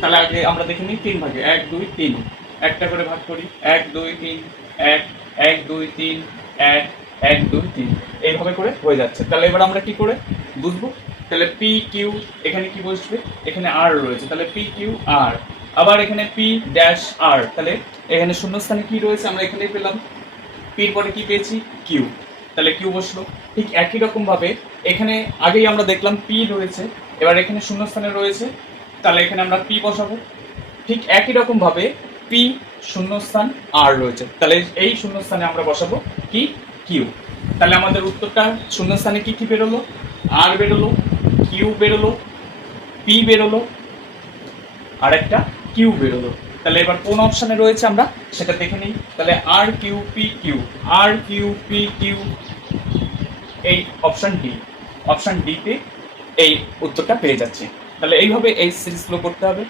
তাহলে আগে আমরা দেখে নিই 3 ভাগে, 1 2 3 একটা করে ভাগ করি, 1 2 3 1 1 2 3 1 1 2 3 এইভাবে করে হয়ে যাচ্ছে। তাহলে এবার আমরা কি করে বুঝবো? তাহলে পি কিউ এখানে কি বসবে, এখানে আর রয়েছে, তাহলে পি কিউ আর, আবার এখানে পি ড্যাশ আর, তাহলে এখানে শূন্যস্থানে কি রয়েছে আমরা এখানেই পেলাম, পির পরে কি পেয়েছি কিউ, তাহলে কিউ বসলো। ঠিক একই রকম ভাবে এখানে আগেই আমরা দেখলাম পি রয়েছে, এবার এখানে শূন্যস্থানে রয়েছে, তাহলে এখানে আমরা পি বসাবো। ঠিক একই রকম ভাবে পি শূন্যস্থান আর রয়েছে, তাহলে এই শূন্যস্থানে আমরা বসাবো কি কিউ। তাহলে আমাদের উত্তরটা শূন্যস্থানে কি কি বেরোলো, আর বেরোলো, কিউ বেরোলো, পি বেরোলো, আর একটা কিউ বেরোলো। তাহলে এবার কোন অপশানে রয়েছে আমরা সেটা দেখে নিই। তাহলে আর কিউ পি কিউ, আর কিউ পি কিউ, এই অপশান ডি, অপশান ডিতে এই উত্তরটা পেয়ে যাচ্ছে। তাহলে এইভাবে এই সিরিজগুলো করতে হবে।